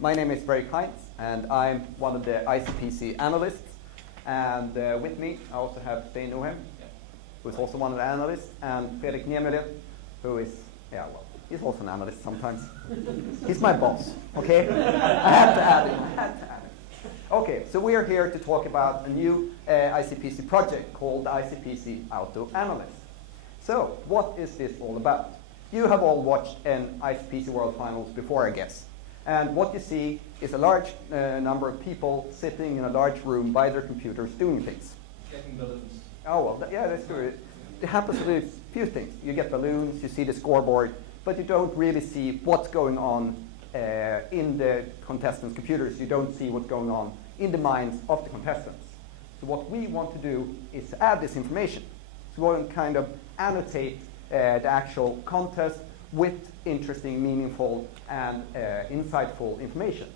My name is Fredrik Heinz, and I'm one of the ICPC analysts. And with me, I also have Stein Nohem, who is also one of the analysts, and Fredrik Niemöller, who is, he's also an analyst sometimes. He's my boss, okay? I had to add it. Okay, so we are here to talk about a new ICPC project called the ICPC AutoAnalyst. So, what is this all about? You have all watched an ICPC World Finals before, I guess. And what you see is a large number of people sitting in a large room by their computers doing things. Getting balloons. Oh, well, yeah, that's good. It happens to be a few things. You get balloons, you see the scoreboard, but you don't really see what's going on in the contestants' computers. You don't see what's going on in the minds of the contestants. So what we want to do is to add this information. So we want to kind of annotate the actual contest with interesting, meaningful, and insightful information.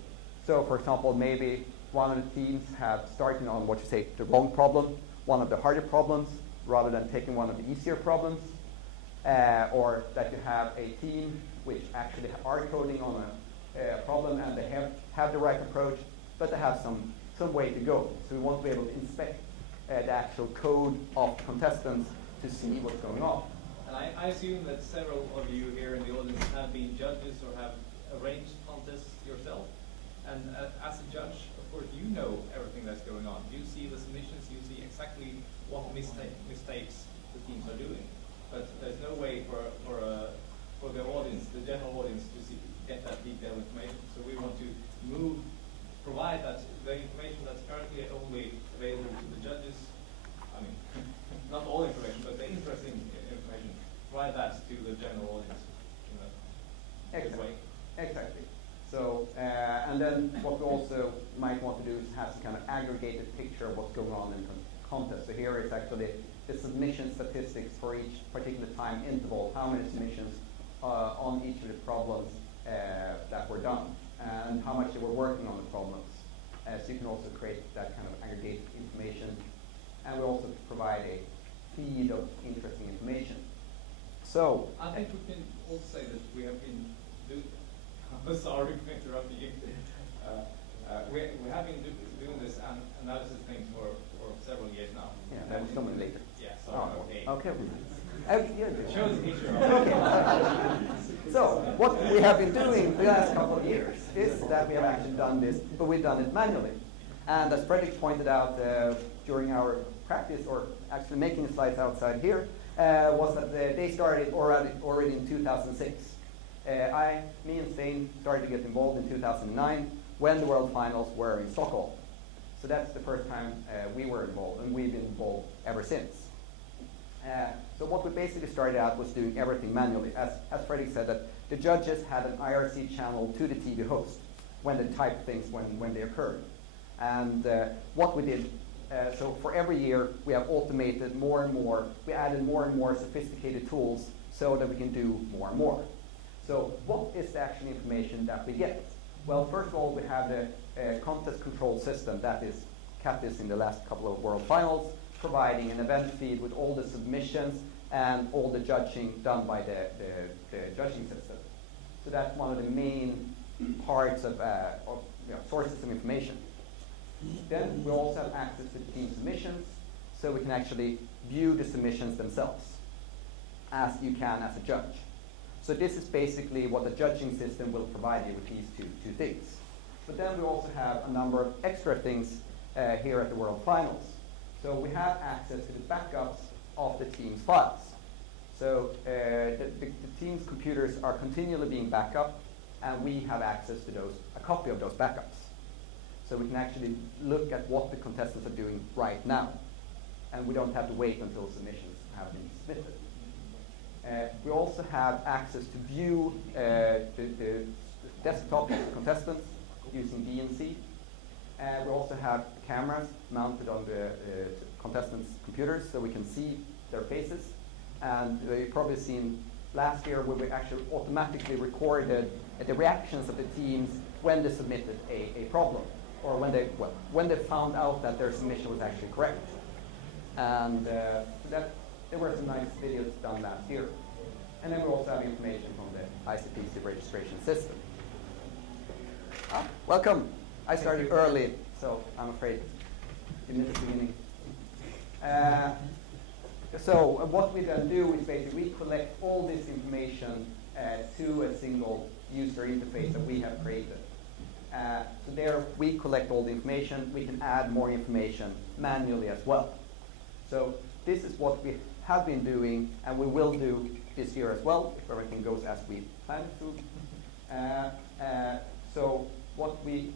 So, for example, maybe one of the teams have started on what you say the wrong problem, one of the harder problems, rather than taking one of the easier problems, or that you have a team which actually are coding on a problem and they have the right approach, but they have some way to go. So we want to be able to inspect the actual code of contestants to see what's going on. And I assume that several of you here in the audience have been judges or have arranged contests yourself. And as a judge, of course, you know everything that's going on. You see the submissions, you see exactly what mistakes the teams are doing. But there's no way for the audience, the general audience, to get that detailed information. So we want to provide the information that's currently only available to the judges. I mean, not all information, but the interesting information. Provide that to the general audience in a good way. Exactly. So, and then what we also might want to do is have some kind of aggregated picture of what's going on in the contest. So here is actually the submission statistics for each particular time interval, how many submissions on each of the problems that were done, and how much they were working on the problems. So you can also create that kind of aggregated information. And we also provide a feed of interesting information. So I think we can also say that we have been doing. Sorry for interrupting you. We have been doing this analysis thing for several years now. Yeah, that was coming later. Yeah. Sorry. Okay. Show the picture. Okay. So what we have been doing the last couple of years is that we have actually done this, but we've done it manually. And as Fredrik pointed out during our practice, or actually making the slides outside here, was that they started already in 2006. Me and Stein started to get involved in 2009 when the World Finals were in Stockholm. So that's the first time we were involved, and we've been involved ever since. So what we basically started out was doing everything manually. As Fredrik said, that the judges had an IRC channel to the TV host when they typed things when they occurred. And what we did, so for every year, we have automated more and more. We added more and more sophisticated tools so that we can do more and more. So what is the actual information that we get? Well, first of all, we have the contest control system that is kept this in the last couple of World Finals, providing an event feed with all the submissions and all the judging done by the judging system. So that's one of the main parts of sources of information. Then we also have access to the team submissions, so we can actually view the submissions themselves, as you can as a judge. So this is basically what the judging system will provide you with these two things. But then we also have a number of extra things here at the World Finals. So we have access to the backups of the team's files. So the team's computers are continually being backed up, and we have access to a copy of those backups. So we can actually look at what the contestants are doing right now. And we don't have to wait until submissions have been submitted. We also have access to view the desktop of the contestants using DNC. We also have cameras mounted on the contestants' computers so we can see their faces. And you've probably seen last year where we actually automatically recorded the reactions of the teams when they submitted a problem, or when they found out that their submission was actually correct. And there were some nice videos done last year. And then we also have information from the ICPC registration system. Welcome. I started early, so I'm afraid you missed the beginning. So what we then do is basically we collect all this information to a single user interface that we have created. So there we collect all the information. We can add more information manually as well. So this is what we have been doing and we will do this year as well if everything goes as we plan to. So what we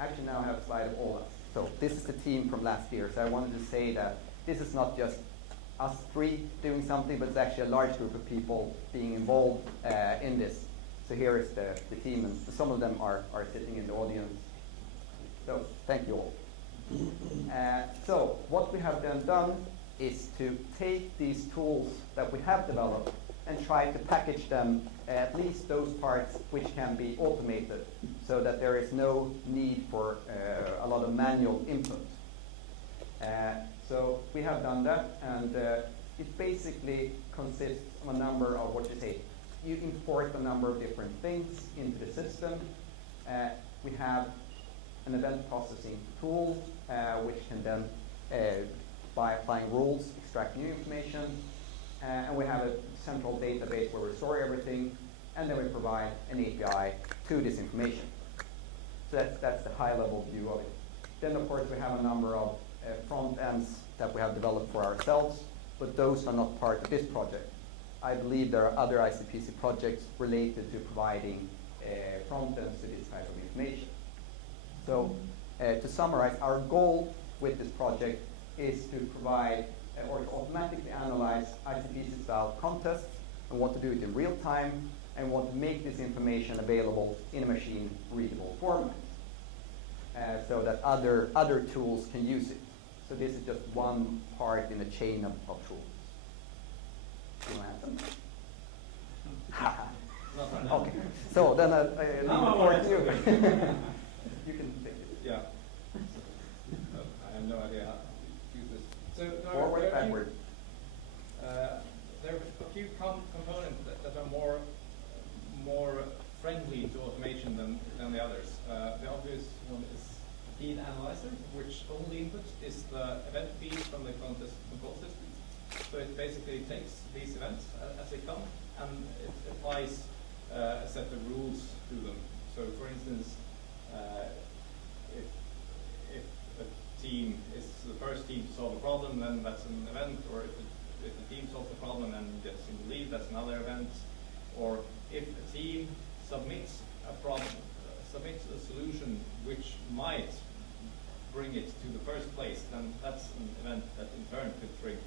actually now have a slide of all of us. So this is the team from last year. So I wanted to say that this is not just us three doing something, but it's actually a large group of people being involved in this. So here is the team, and some of them are sitting in the audience. So thank you all. So what we have then done is to take these tools that we have developed and try to package them, at least those parts which can be automated, so that there is no need for a lot of manual input. So we have done that, and it basically consists of a number of you import a number of different things into the system. We have an event processing tool, which can then, by applying rules, extract new information. And we have a central database where we store everything, and then we provide an API to this information. So that's the high-level view of it. Then, of course, we have a number of front ends that we have developed for ourselves, but those are not part of this project. I believe there are other ICPC projects related to providing front ends to this type of information. So to summarize, our goal with this project is to provide or to automatically analyze ICPC style contests and want to do it in real time and want to make this information available in a machine readable format so that other tools can use it. So this is just one part in a chain of tools. Do you want to have them? Okay. So then I leave the floor to you. You can take it. Yeah. I have no idea how to use this. So forward, backward. There are a few components that are more friendly to automation than the others. The obvious one is feed analyzer, which only input is the event feed from the contest control system. So it basically takes these events as they come and it applies a set of rules to them. So for instance, if a team is the first team to solve a problem, then that's an event, or if the team solves a problem and gets in the lead, that's another event. Or if a team submits a problem, submits a solution which might bring it to the first place, then that's an event that in turn could trigger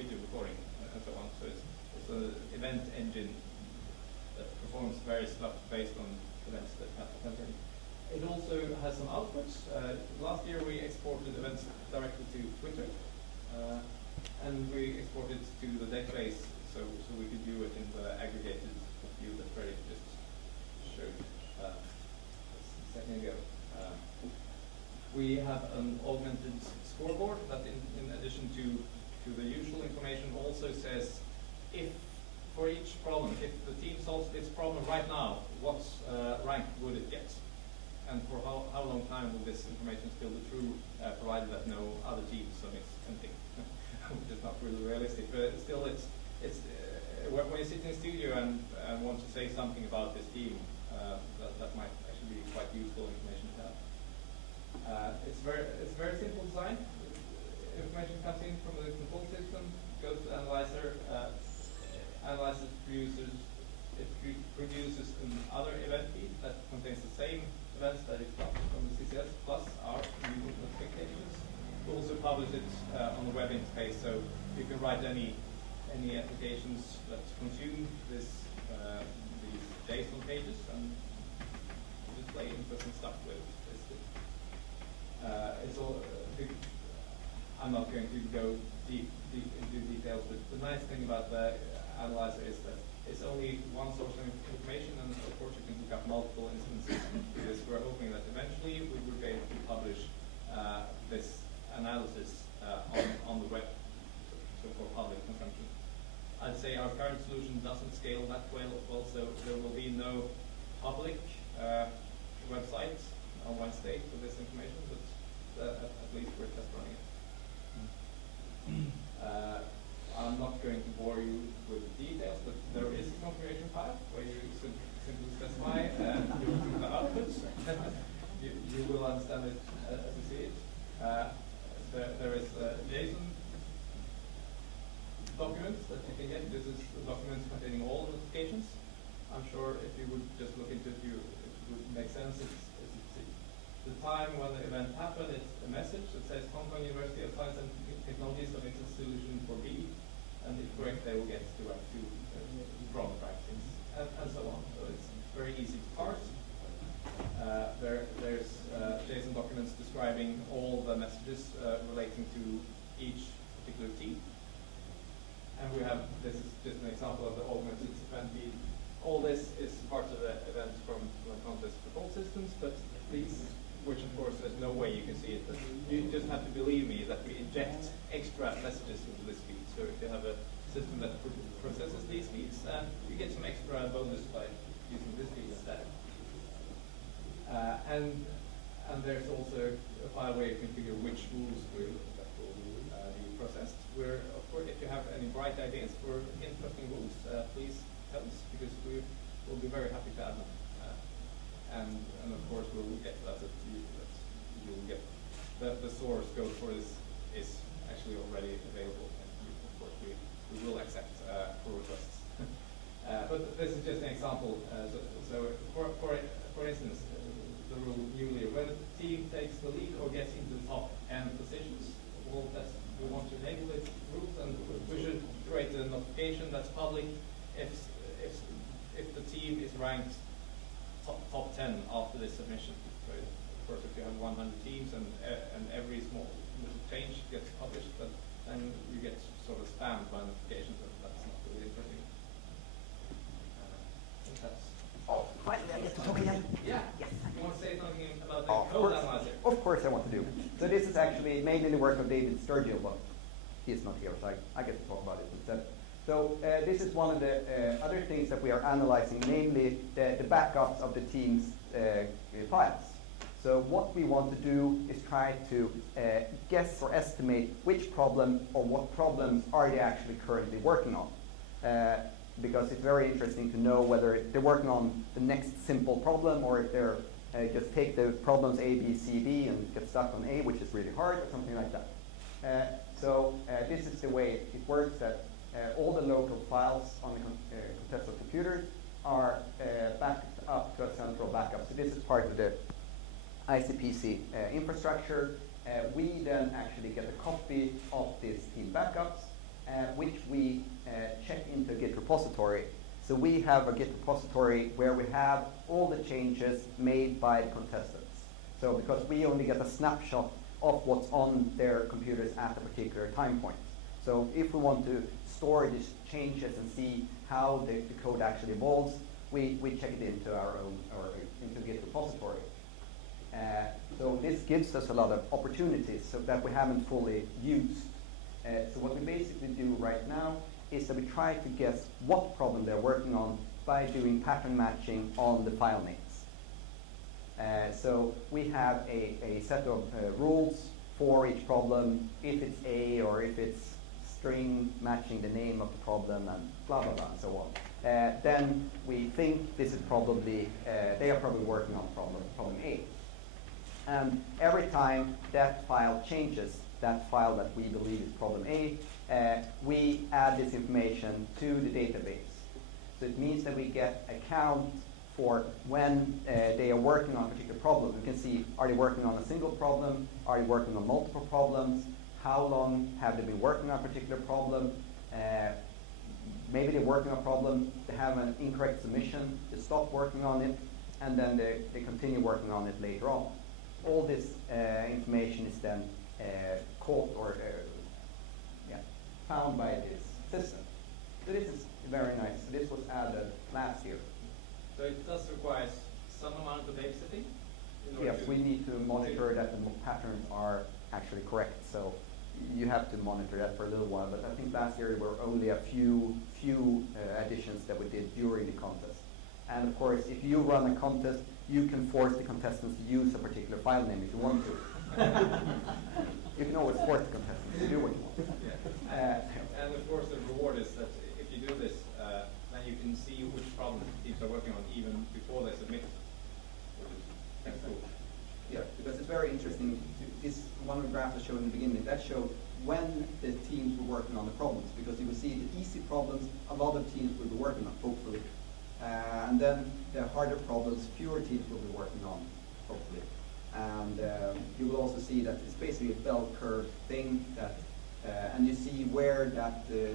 video recording and so on. So it's an event engine that performs various stuff based on events that happen. It also has some outputs. Last year we exported events directly to Twitter, and we exported to the database so we could view it in the aggregated view that Fredrik just showed a second ago. We have an augmented scoreboard that in addition to the usual information also says if for each problem, if the team solves its problem right now, what rank would it get? And for how long time will this information still be true, provided that no other team submits anything? Which is not really realistic, but still it's when you sit in the studio and want to say something about this team, that might actually be quite useful information to have. It's very simple design. Information comes in from the control system, goes to the analyzer, analyzes, produces another event feed that contains the same events that it got from the CCS plus our new notifications. We also publish it on the web interface, so you can write any applications that consume these JSON pages and display interesting stuff with it. It's all. I'm not going to go deep into details, but the nice thing about the analyzer is that it's only one source of information, and of course you can look up multiple instances. Because we're hoping that eventually we will be able to publish this analysis on the web, so for public consumption. I'd say our current solution doesn't scale that well, so there will be no public website says Hong Kong University of Science and Technology submits a solution for B, and if correct, they will get to rank 2 from practice, and so on. So it's very easy to parse. There's JSON documents describing all the messages relating to each particular team. And we have, this is just an example of the augmented event feed. All this is part of the event from the contest control systems, but these, which of course there's no way you can see it, but you just have to believe me that we inject extra messages into this feed. So if you have a system that processes these feeds, you get some extra bonus by using this feed instead. And there's also a file where you configure which rules will be processed. Where, of course, if you have any bright ideas for interesting rules, please tell us, because we will be very happy to add them. And of course, we'll get that. You'll get the source code for this is actually already available, and of course we will accept pull requests. But this is just an example. So for instance, the rule newly, when a team takes the lead or gets into the top n positions, well, we want to enable these rules, and we should create a notification that's public if the team is ranked top 10 after this submission. So of course, if you have 100 teams and every small little change gets published, but then you get sort of spammed by notifications, and that's not really interesting. Oh, finally I get to talk again. Yeah. Yes. You want to say something about the code analyzer? Of course I want to do. So this is actually mainly the work of David Sturgill, but he's not here, so I get to talk about it instead. So this is one of the other things that we are analyzing, namely the backups of the team's files. So what we want to do is try to guess or estimate which problem or what problems are they actually currently working on. Because it's very interesting to know whether they're working on the next simple problem, or if they're just take the problems A, B, C, D and get stuck on A, which is really hard, or something like that. So this is the way it works, that all the local files on the contested computers are backed up to a central backup. So this is part of the ICPC infrastructure. We then actually get a copy of these team backups, which we check into a Git repository. So we have a Git repository where we have all the changes made by the contestants. So because we only get a snapshot of what's on their computers at a particular time point. So if we want to store these changes and see how the code actually evolves, we check it into our own, or into Git repository. So this gives us a lot of opportunities so that we haven't fully used. So what we basically do right now is that we try to guess what problem they're working on by doing pattern matching on the file names. So we have a set of rules for each problem, if it's A or if it's string matching the name of the problem, and blah, blah, blah, and so on. Then we think this is probably, they are probably working on problem A. And every time that file changes, that file that we believe is problem A, we add this information to the database. So it means that we get a count for when they are working on a particular problem. We can see, are they working on a single problem? Are they working on multiple problems? How long have they been working on a particular problem? Maybe they're working on a problem, they have an incorrect submission, they stop working on it, and then they continue working on it later on. All this information is then caught or found by this system. So this is very nice. So this was added last year. So it does require some amount of babysitting? Yes, we need to monitor that the patterns are actually correct. So you have to monitor that for a little while. But I think last year there were only a few additions that we did during the contest. And of course, if you run a contest, you can force the contestants to use a particular file name if you want to. You can always force the contestants to do what you want. Yeah. And of course, the reward is that if you do this, then you can see which problems teams are working on even before they submit, which is kind of cool. Yeah, because it's very interesting. This one of the graphs I showed in the beginning, that showed when the teams were working on the problems, because you will see the easy problems, a lot of teams will be working on, hopefully. And then the harder problems, fewer teams will be working on, hopefully. And you will also see that it's basically see a bell curve thing that, and you see where that the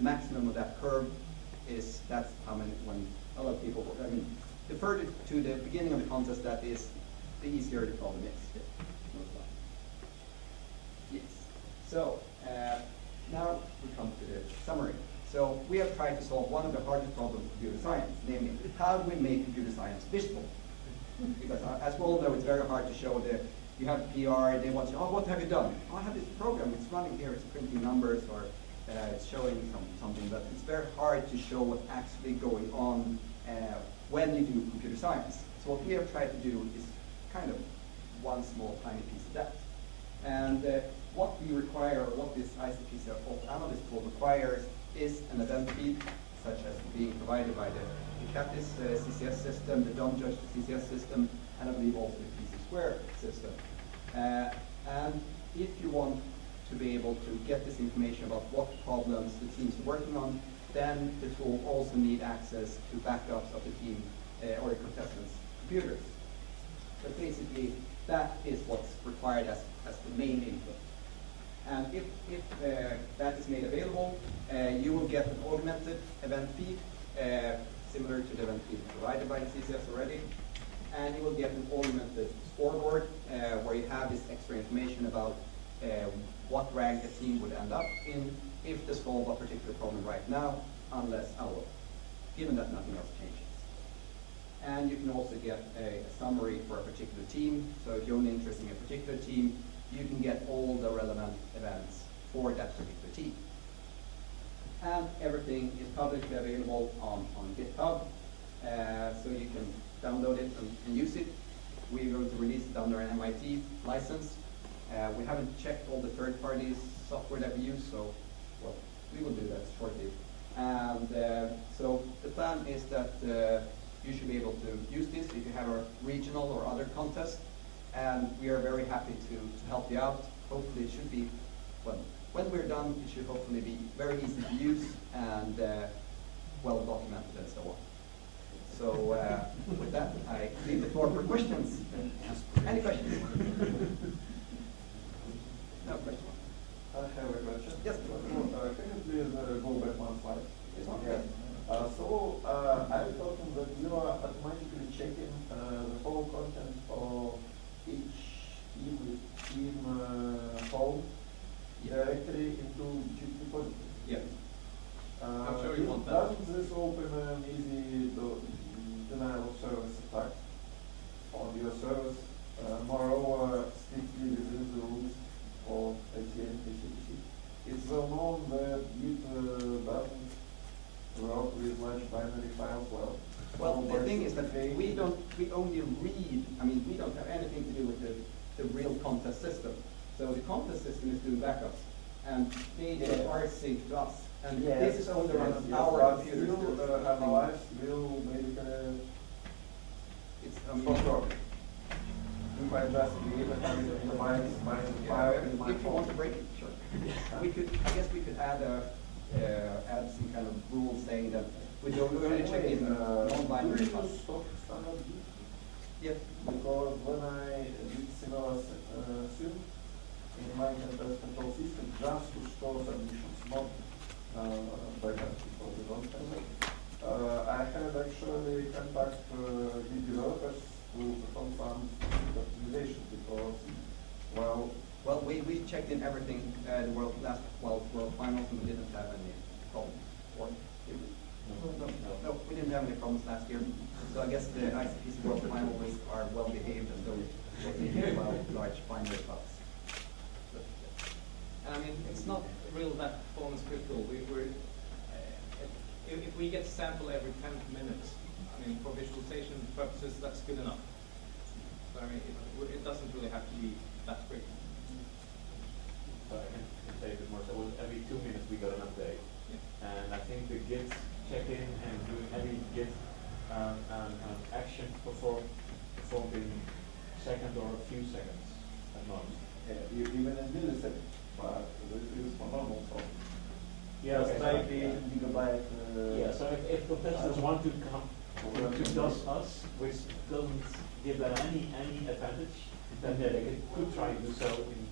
maximum of that curve is. That's how many, when a lot of people, I mean, the further to the beginning of the contest that is, the easier the problem is. Yes. So now we come to the summary. So we have tried to solve one of the hardest problems in computer science, namely how do we make computer science visible? Because as we all know, it's very hard to show you have PR, they want to, oh, what have you done? Oh, I have this program, it's running here, it's printing numbers, or it's showing something, but it's very hard to show what's actually going on when you do computer science. So what we have tried to do is kind of one small tiny piece of that. And what we require, or what this ICPC AutoAnalyst tool requires, is an event feed, such as being provided by the CAPIS CCS system, the Dumb Judge CCS system, and I believe also the PC Square system. And if you want to be able to get this information about what problems the teams are working on, then the tool also need access to backups of the team or the contestants' computers. So basically, that is what's required as the main input. And if that is made available, you will get an augmented event feed, similar to the event feed provided by the CCS already. And you will get an augmented scoreboard, where you have this extra information about what rank a team would end up in if they solve a particular problem right now, unless given that nothing else changes. And you can also get a summary for a particular team. So if you're only interested in a particular team, you can get all the relevant events for that particular team. And everything is publicly available on GitHub, so you can download it and use it. We're going to release it under an MIT license. We haven't checked all the third-party software that we use, so well, we will do that shortly. And so the plan is that you should be able to use this if you have a regional or other contest, and we are very happy to help you out. Hopefully it should be, well, when we're done, it should hopefully be very easy to use and well documented and so on. So with that, I leave the floor for questions. Any questions? No question. I have a question. Yes. Can you please go back one slide? This one? Yes. So I was talking that you are automatically checking the whole content of each team home directory into Git repository. Yes. I'm sure you want that. Doesn't this open an easy denial of service attack on your service? Moreover, strictly within the rules of ACM ICPC. It's well known that Git doesn't work with large binary files well. Well, the thing is that we only read, I mean, we don't have anything to do with the real contest system. So the contest system is doing backups, and they parsing to us. And this is only on our computers. Analyze will basically It's, stop working. If I just leave it in my file in my if you want to break it, sure. We could, I guess we could add some kind of rule saying that we only check in non-binary do you files. use stock standard Git? Yes. Because when I did similar sim in my contest control system, just to store submissions, not backups because we don't have it, I had actually contact Git developers to perform some optimization because, well, we checked in everything the World Finals, and we didn't have any problems. Or did we? No, we didn't have any problems last year. So I guess the ICPC World Finals are well behaved and don't behave well large binary files. And I mean, it's not real that performance critical. If we get sample every 10 minutes, I mean, for visualization purposes, that's good enough. So I mean, it doesn't really have to be that quick. So I can say a bit more. So every 2 minutes we got an update, Yeah. and I think the Git check-in and doing every Git action performed in second or a few seconds at most. even in milliseconds, but this is for normal phone. Yeah, Just okay. like the 8 gigabyte. Yeah, so if contestants want to come to DOS us, which doesn't give them any advantage, then yeah, they could try to do so in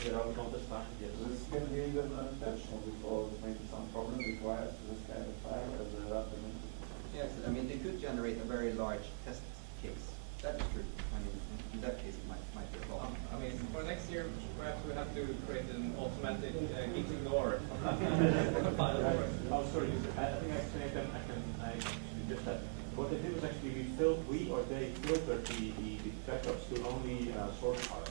their own contest time. Yes. This can be even unintentional because maybe some problem requires this kind of file as a random input. Yes, I mean, they could generate a very large test case. That is true. I mean, in that case, it might be a problem. I mean, for next year, perhaps we have to create an automatic git ignore file. Oh, sorry. I think I explained them. I just that. What they did was actually we filtered the backups to only source files.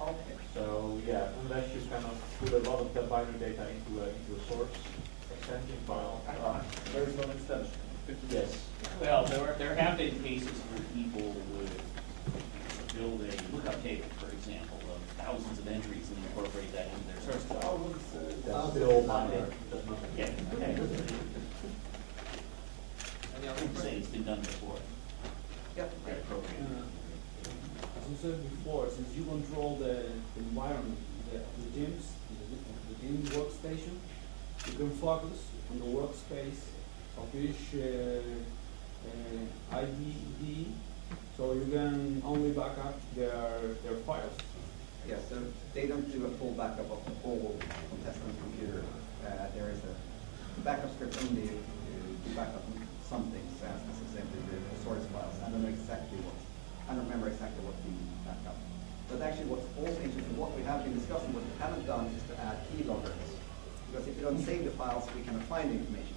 Okay. So yeah, unless you kind of put a lot of the binary data into a source extension file. There is no extension. Yes. Well, there have been cases where people would build a lookup table, for example, of thousands of entries and incorporate that into their source file. That's still binary. That's not Yeah, okay. Any I other would say questions? it's been done before. Yeah. Very appropriate. As you said before, since you control the environment, the teams, the team workstation, you can focus on the workspace of each IDE, so you can only back up their files. Yes, so they don't do a full backup of the whole contestant computer. There is a backup script only to back up some things, as example the source files. I don't remember exactly what the backup. But actually what's also interesting, what we have been discussing, what we haven't done is to add keyloggers. Because if you don't save the files, we cannot find the information.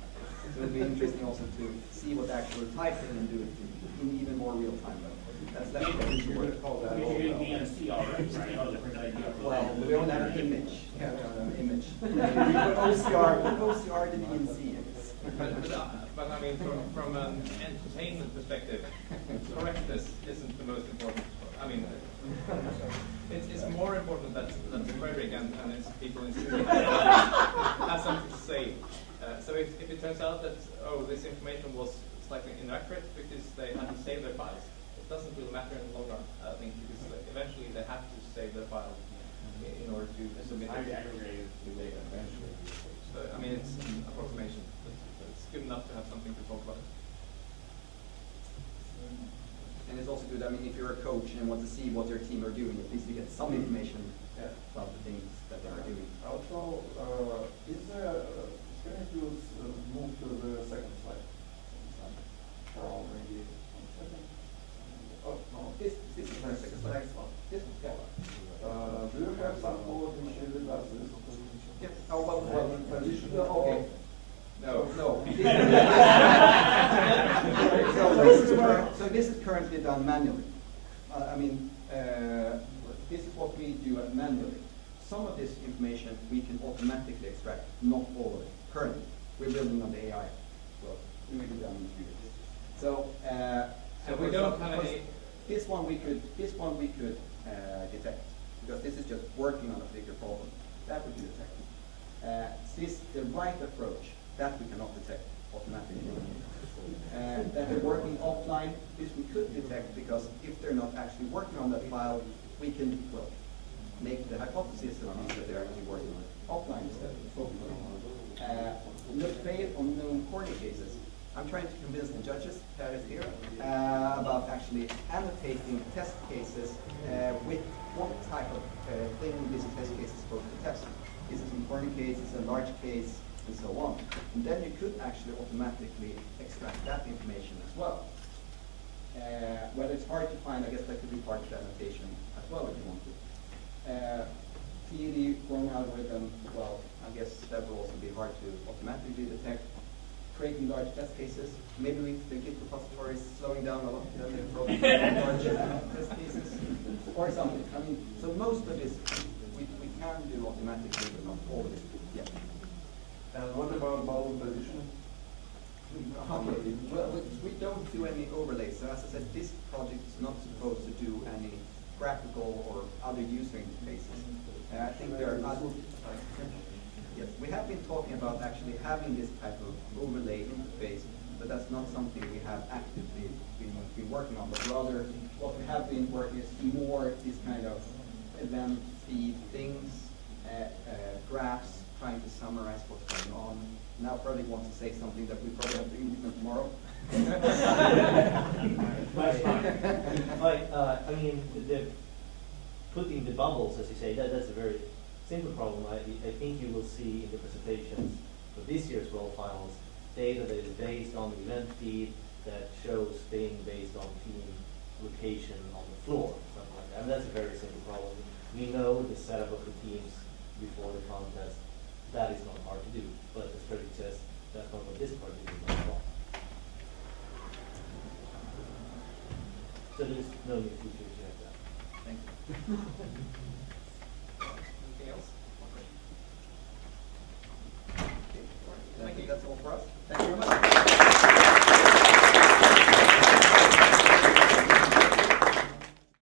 So it would be interesting also to see what actually typing and do it in even more real time though. That's what we should work. You're doing DNC already, right? Oh, different idea. Well, we don't have an image. Image. We put OCR to DNC. But I mean, from an entertainment perspective, correctness isn't the most important. I mean, it's more important that Frederick and its people in Sweden have something to say. So if it turns out that this information was slightly inaccurate because they hadn't saved their files, it doesn't really matter in the long run. I think because eventually they have to save their file in order to submit it. Aggregated the data eventually. So I mean, it's an approximation. But it's good enough to have something to talk about. And it's also good, I mean, if you're a coach and want to see what your team are doing, at least you get some information about the things that they are doing. Also, can you move to the second slide? Or maybe one second. Oh, no. This is my second slide. This one, yeah. Do you have some code which does this? Yeah. Oh, well, traditional. okay. No. So this is currently done manually. This is what we do manually. Some of this information we can automatically extract, not all of it. Currently, we're building on the AI. Well, we will do that in the future. So we don't have any. This one we could detect because this is just working on a bigger problem. That would be detected. The right approach that we cannot detect automatically. That they're working offline, this we could detect because if they're not actually working on that file, we can make the hypothesis that they're actually working on it offline instead. Look fail on known corner cases. I'm trying to convince the judges that is here about actually annotating test cases with what type of thing this test case is supposed to test. Is it a corner case, is it a large case, and so on. And then you could actually automatically extract that information as well. Whether it's hard to find, I guess that could be part of the annotation as well if you want to. TD wrong algorithm, well, I guess that will also be hard to automatically detect. Creating large test cases, maybe the Git repository is slowing down a lot, then they're probably large test cases or something. I mean, so most of this we can do automatically, but not all of it yet. And what about bound positioning? Okay. Well, we don't do any overlays. So as I said, this project is not supposed to do any graphical or other user interfaces. I think there are other. Yes, we have been talking about actually having this type of overlay interface, but that's not something we have actively been working on. But rather, what we have been working is more this kind of event feed things, graphs, trying to summarize what's going on. Now probably want to say something that we probably have to implement tomorrow. But I mean, putting the bubbles, as you say, that's a very simple problem. I think you will see in the presentations for this year's World Finals data that is based on the event feed that shows things based on team location on the floor, something like that. And that's a very simple problem. We know the setup of the teams before the contest. That is not hard to do, but as Fredrik says, that's not what this project is all about. So there's no new features yet. Thank you.